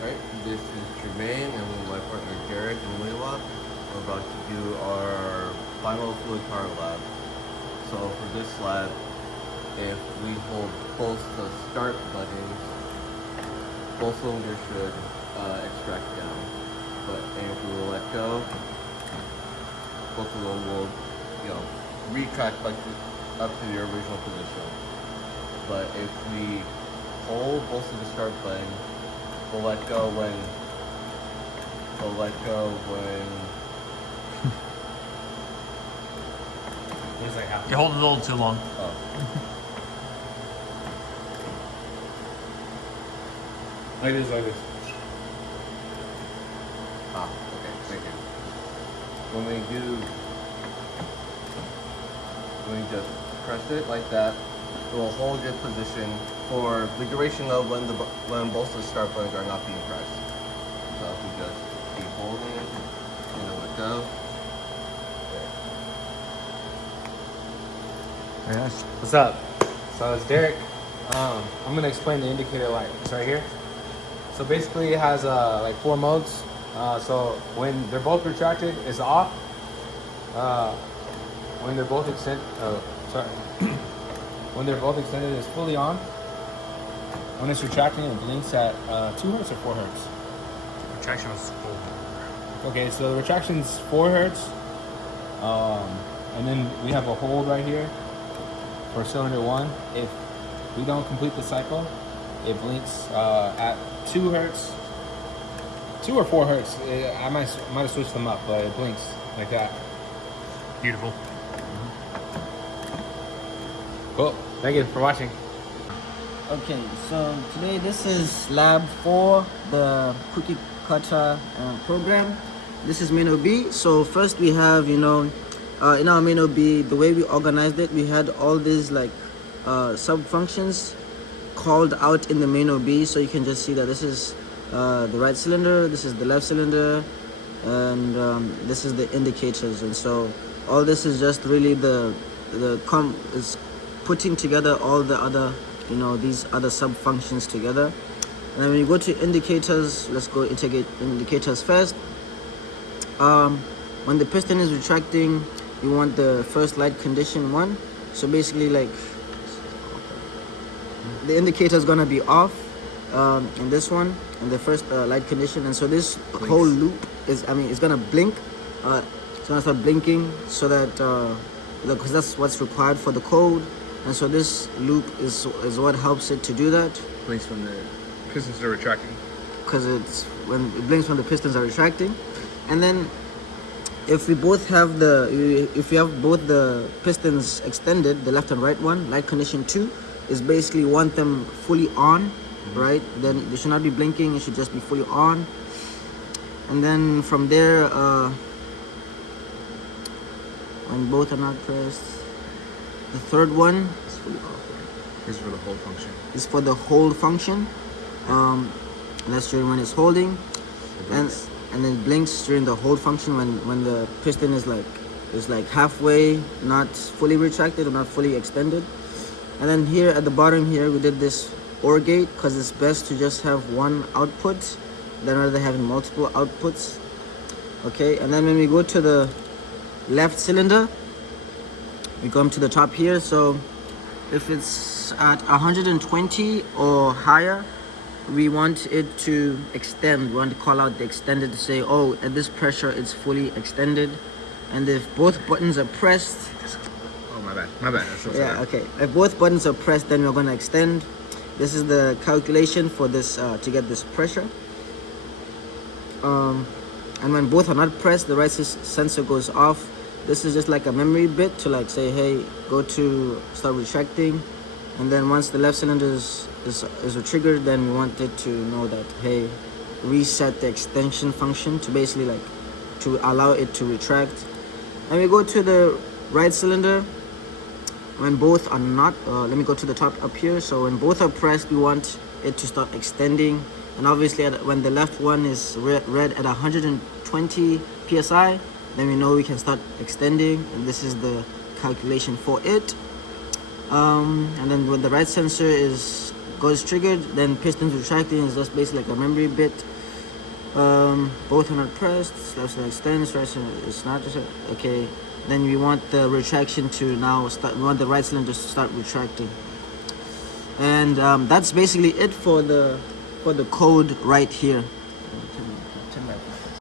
Alright, this is Jermaine and with my partner Derek and Lewa. We're about to do our final fluid power lab. So for this lab, if we hold both the start buttons, both cylinders should extract down. But if we will let go, both of them will, retract back up to the original position. But if we hold both of the start buttons, we'll let go when. He's like, You hold it a little too long. Oh. like this. Okay, thank you. When we just press it like that, it will hold your position for the duration of when both the start buttons are not being pressed. So if we just keep holding it, and then let go. Very nice. What's up? So it's Derek. I'm gonna explain the indicator light. It's right here. So basically, it has like 4 modes. So when they're both retracted, it's off. When they're both when they're both extended, it's fully on. When it's retracting, it blinks at 2 hertz or 4 hertz. Retraction was 4. Okay, so the retraction's 4 hertz. And then we have a hold right here for cylinder 1. If we don't complete the cycle, it blinks at 2 hertz. 2 or 4 hertz. I might have switched them up, but it blinks like that. Beautiful. Cool. Thank you for watching. Okay, so today this is lab 4, the cookie cutter program. This is Meno B. So first we have, in our Meno B, the way we organized it, we had all these like sub functions called out in the Meno B. So you can just see that this is the right cylinder, this is the left cylinder, and this is the indicators. And so all this is just really is putting together all the other, these other sub functions together. And then when you go to indicators, let's go integrate indicators first. When the piston is retracting, you want the first light condition 1. So basically, like, the indicator is gonna be off in this one, in the first light condition. And so this whole loop is gonna blink. It's gonna start blinking so that because that's what's required for the code. And so this loop is what helps it to do that. Blinks when the pistons are retracting. Because it blinks when the pistons are retracting. And then if we have both the pistons extended, the left and right one, light condition 2 is basically want them fully on, right? Then they should not be blinking, it should just be fully on. And then from there, when both are not pressed, the third one is fully off. This is for the hold function. Is for the hold function. That's during when it's holding, and then it blinks during the hold function when the piston is like halfway, not fully retracted or not fully extended. And then here at the bottom here, we did this OR gate because it's best to just have one output than rather having multiple outputs. Okay, and then when we go to the left cylinder, we come to the top here. So if it's at 120 or higher, we want it to extend. We want to call out the extended to say, oh, at this pressure it's fully extended. And if both buttons are pressed, Oh, my bad. yeah, okay. If both buttons are pressed, then we're going to extend. This is the calculation for this to get this pressure. And when both are not pressed, the right sensor goes off. This is just like a memory bit to like say, hey, go to start retracting. And then once the left cylinder is triggered, then we want it to know that, hey, reset the extension function to basically like to allow it to retract. And we go to the right cylinder when both are not, let me go to the top up here. So when both are pressed, we want it to start extending. And obviously when the left one is read at 120 psi, then we know we can start extending, and this is the calculation for it. And then when the right sensor is goes triggered, then pistons retracting is just basically like a memory bit. Both are not pressed, left side extends, right side it's not just okay. Then we want the retraction to now start. We want the right cylinder to start retracting, and that's basically it for the code right here.